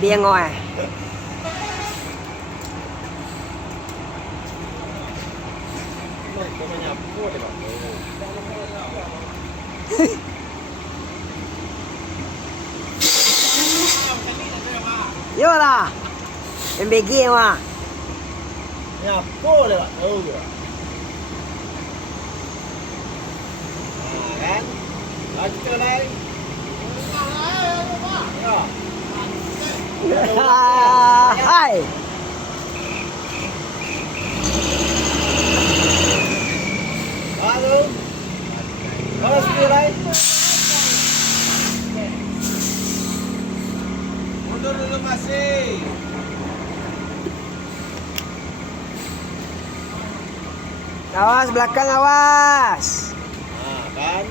Biar ngồi. Yo lah. MBG mah. Nyapu lewat tahu ke? Kan? Lagi ke lain. Hai. Halo. Halo ke lain. Mundur dulu masih. Awas belakang awas. Nah, kan?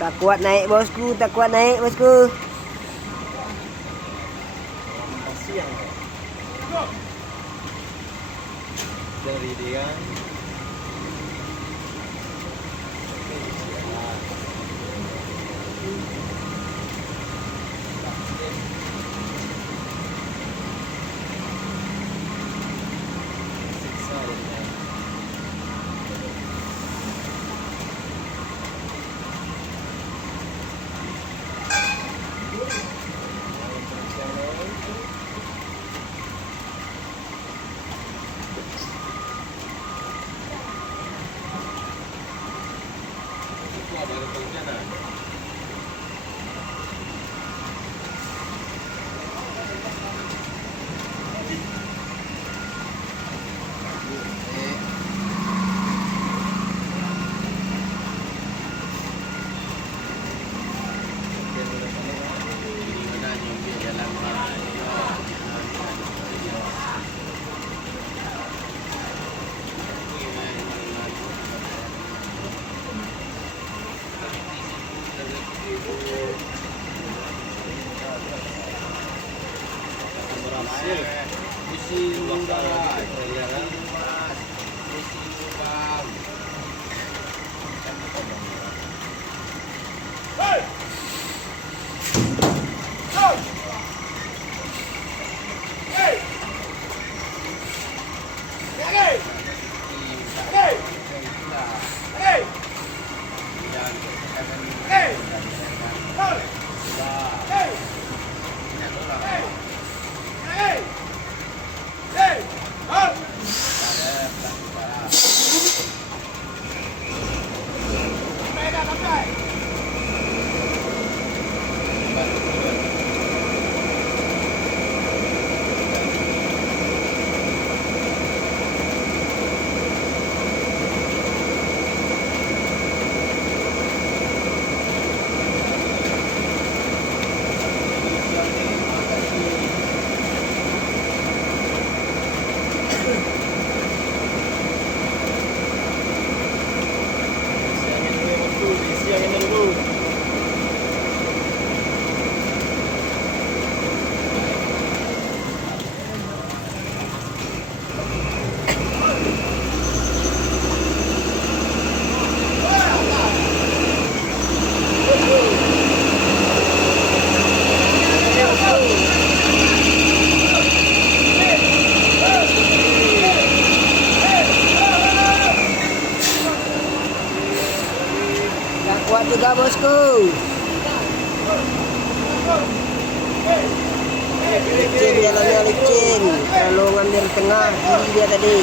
Tak kuat naik bosku, tak kuat naik bosku. Siang. Dari dia. Misi udara, misi lubang. Hey! Go! Hey! Hey! Hey! Hey! Hey! Hey! Hey! Hey! Up! Kuat juga bosku. Licin jalannya licin. Kalau ngambil tengah kiri dia tadi.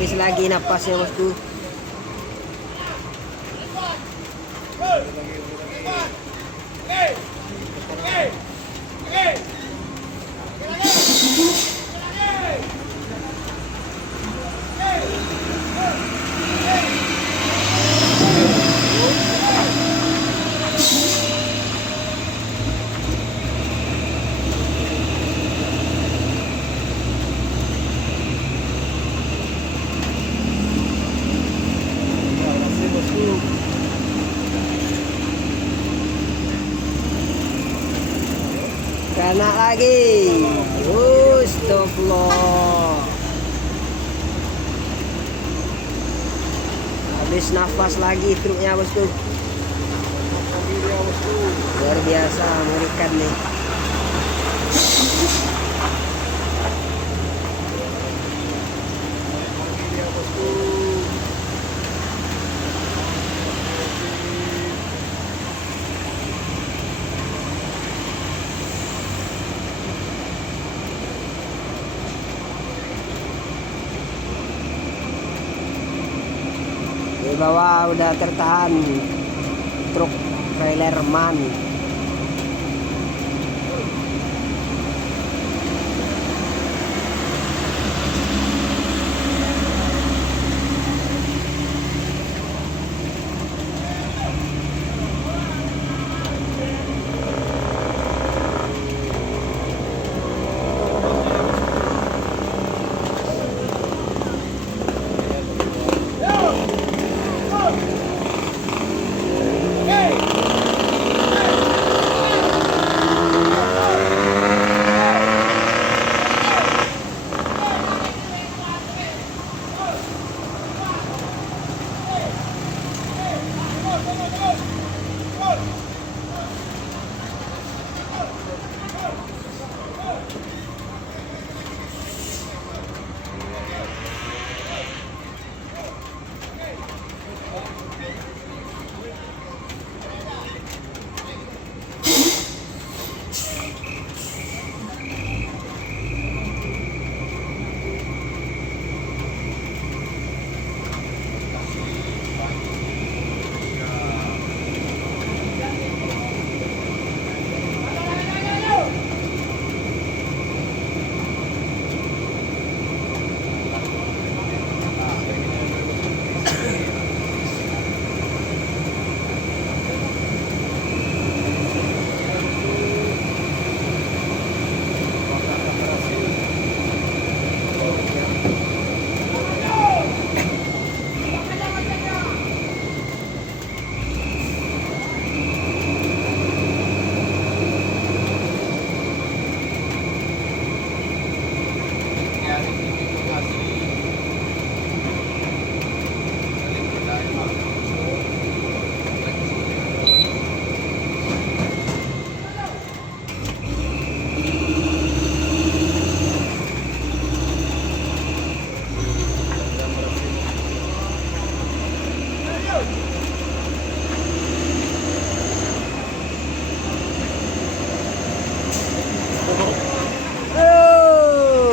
Habis lagi napasnya bosku. Kena lagi. Astagfirullah. Habis nafas lagi truknya bosku. Luar biasa, mengerikan nih. Di bawah udah tertahan truk trailer MAN.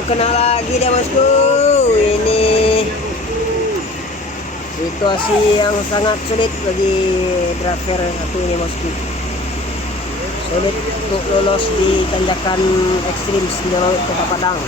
Kena lagi deh bosku. Ini situasi yang sangat sulit bagi driver satu ini bosku. Sulit untuk lolos di tanjakan ekstrim Senjalawit Kota Padang.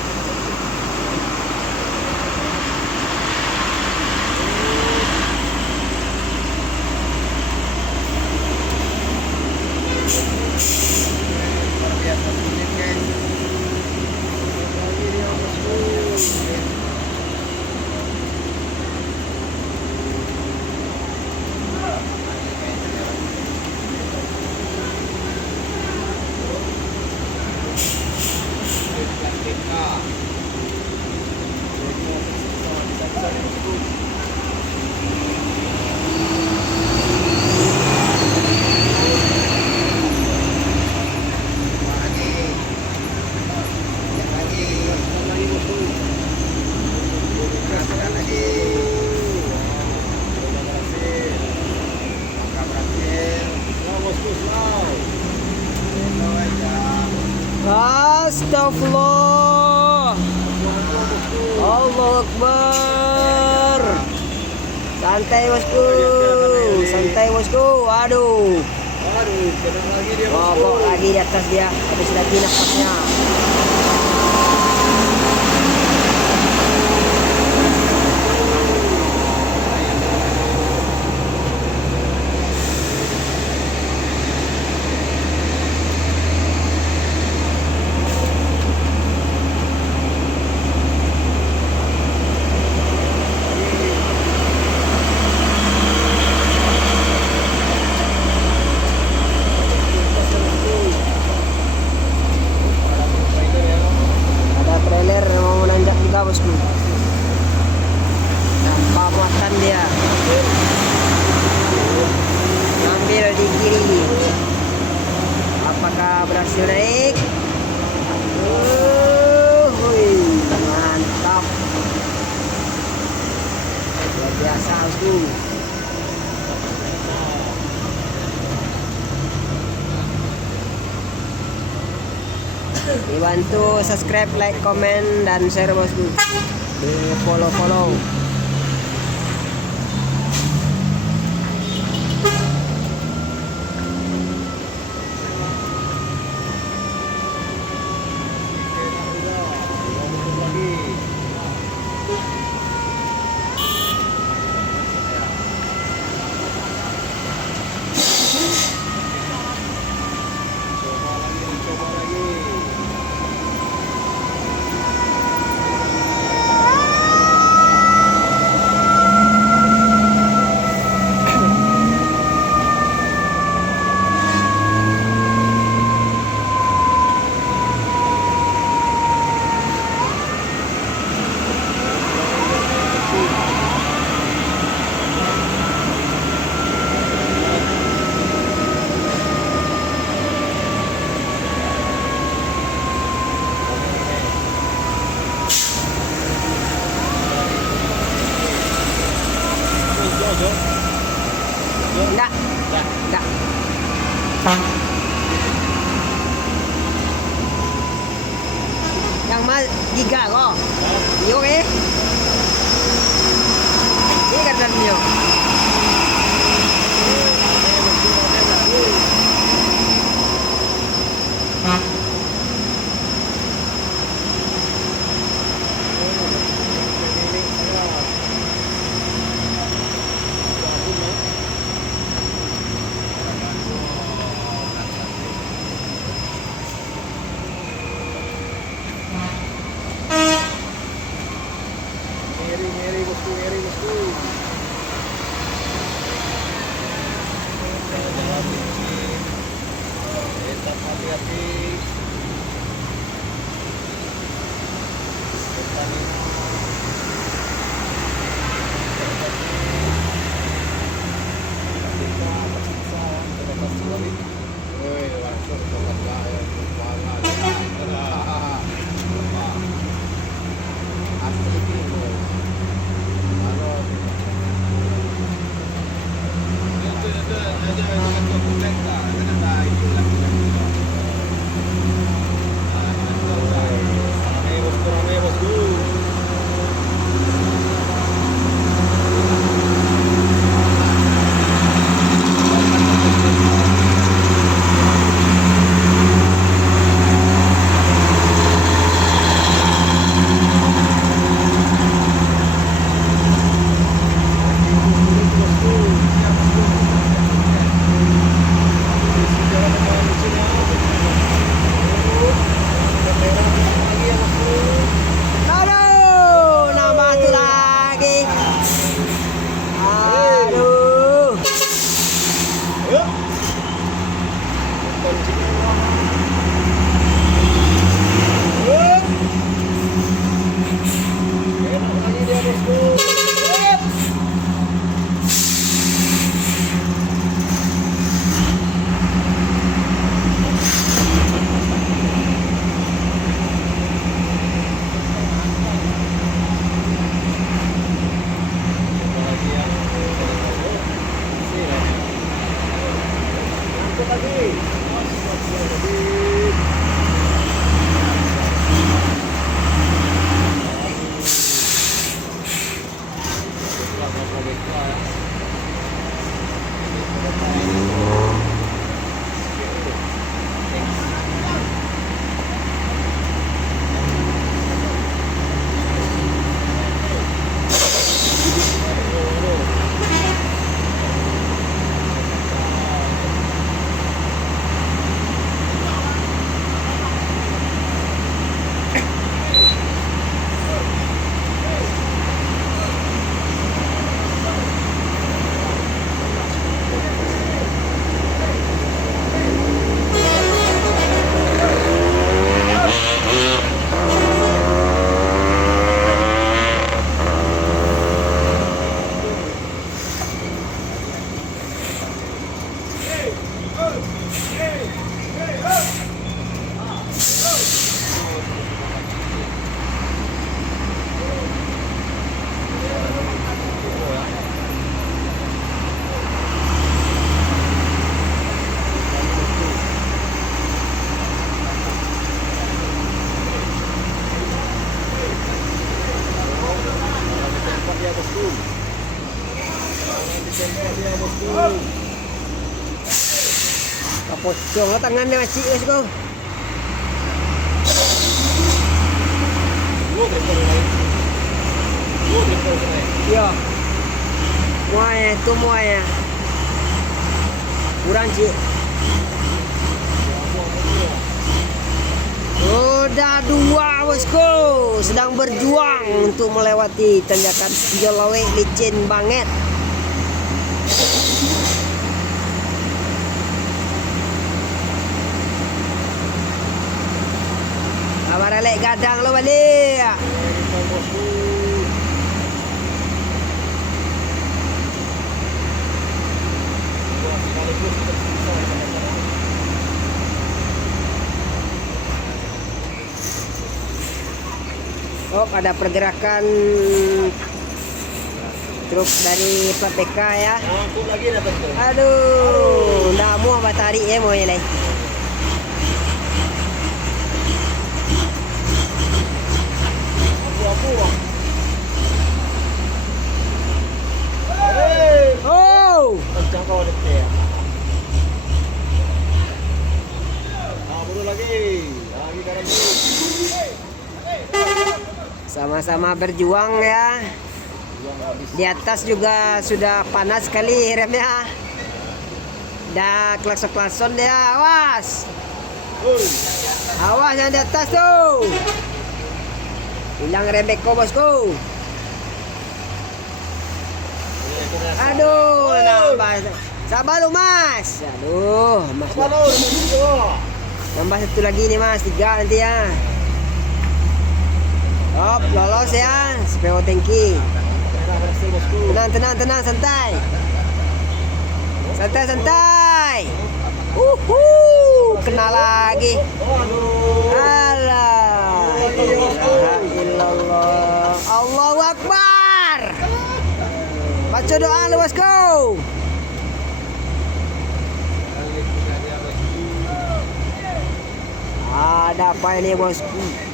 Astagfirullah. Allahu Akbar. Santai bosku. Santai bosku. Waduh. Aduh, kena lagi dia bosku. Mogok lagi di atas dia. Habis lagi nafasnya. Ada trailer mau menanjak juga bosku. Tanpa muatan dia. Ambil di kiri. Apakah berhasil naik? Mantap. Luar biasa bosku. Dibantu subscribe, like, komen, dan share bosku. Di follow. Coba lagi. Enggak. Enggak. Yang mas giga kok. Iyo eh. Ini kardannya. Ngeri bosku. Kapocong lah tangannya masih bosku. Iya. Muanya itu muanya. Kurang sih. Roda 2 bosku sedang berjuang untuk melewati tanjakan Sejolawe licin banget. Kabar elek gadang lo balik. Oh, ada pergerakan truk dari plat BK ya. Ngangkut lagi dapat tuh. Aduh, ndak mau batari ya mau ini. Aku. Oh, Terjangkau oleh dia. Buru lagi. Lagi kanan dulu. sama-sama berjuang ya. Di atas juga sudah panas sekali remnya. Dah klakson-klakson dia, awas. Awas yang di atas tuh. Hilang rebeko bosku. Aduh, nambah. Sabar lu mas. Aduh, mas. Nambah satu lagi nih mas, 3 nanti ya. Hop, lolos ya. Speo tanki. Tenang, santai. Santai. Kena lagi. Alah. Illallah. Allahu Akbar. Baca doa lu bosku. Ada apa ini bosku?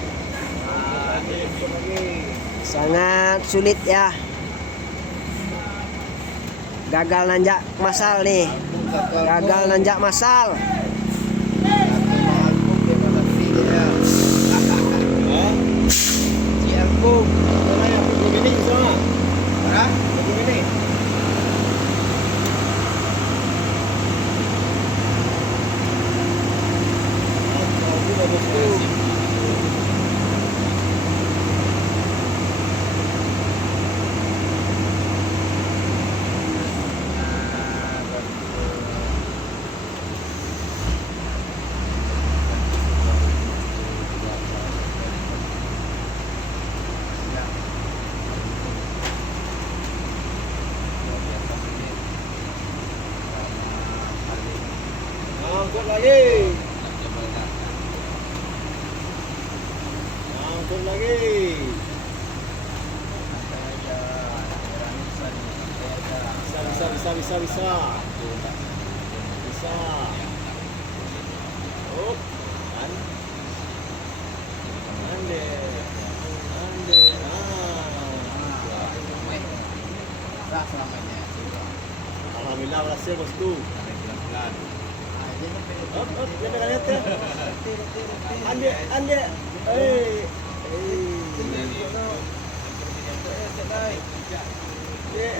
Sangat sulit ya. Gagal nanjak masal nih. Gagal nanjak masal. Angkut lagi. Angkut lagi. Bisa. Bisa. Oh, ande. Alhamdulillah berhasil bosku. Up, jangan lihat ya. Ande.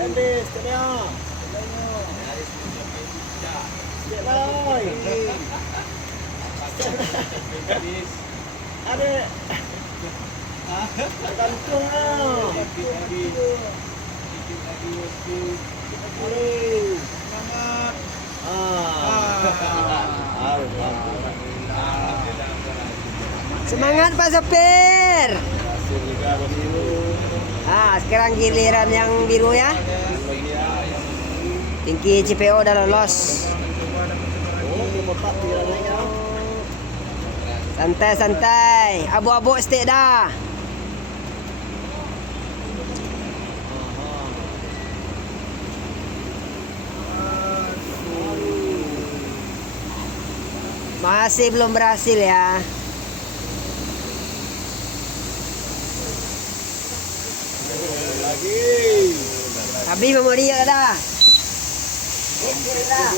Ande, setnya. Ade. Gantung ah. Semangat. Semangat Pak Sopir. Sekarang giliran yang biru ya. Tinggi CPO udah lolos. Santai. Abu-abu stick dah. Masih belum berhasil ya. Lagi. Habis memori dah. Udah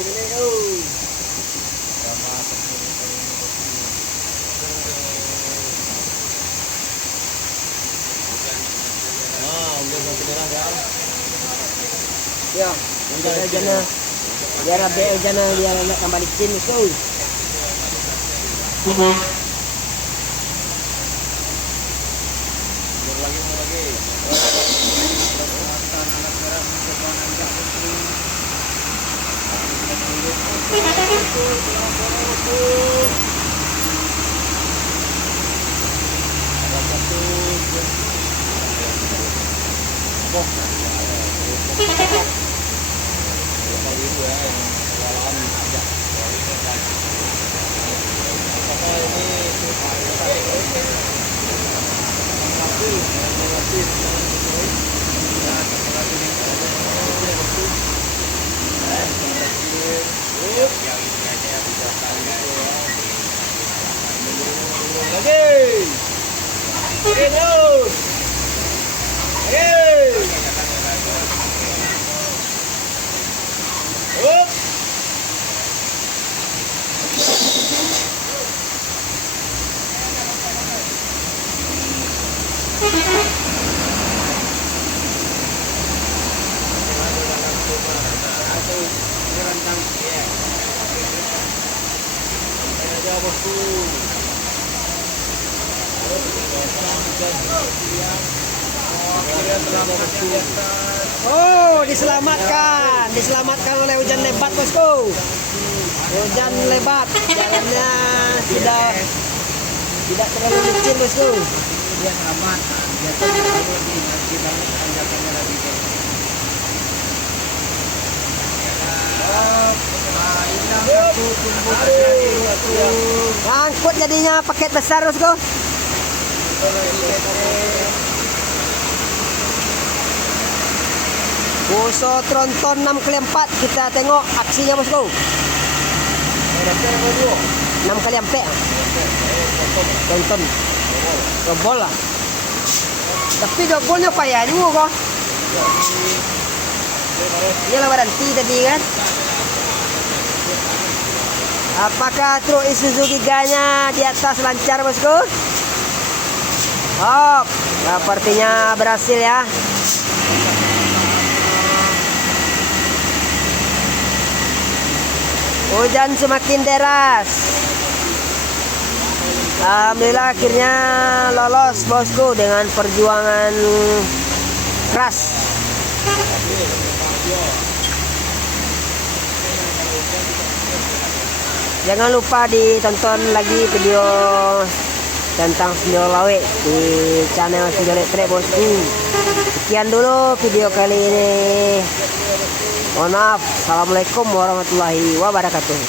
sampai daerah kan? Ya, biar aja na. Biar aja na biar nak kembalikin bosku. Mau lagi. Lagi. Terus. Lagi. Up. Oh, diselamatkan oleh hujan lebat bosku. Hujan lebat, jalannya sudah tidak terlalu licin bosku. Dia selamat. Biasanya kalau di balik tanjakannya lagi Angkut jadinya paket besar bosku. Buso tronton 6 kali 4 kita tengok aksinya bosku. 6 kali 4 tronton double lah. Tapi doublenya payah juga kok. Dia lah berhenti tadi kan. Apakah truk Isuzu Giga-nya di atas lancar bosku? Oh, sepertinya berhasil ya. Hujan semakin deras. Alhamdulillah akhirnya lolos bosku dengan perjuangan keras. Jangan lupa ditonton lagi video tentang Sinjol Lawe di channel Sinjol Trek bosku. Sekian dulu video kali ini. Mohon maaf. Assalamualaikum warahmatullahi wabarakatuh.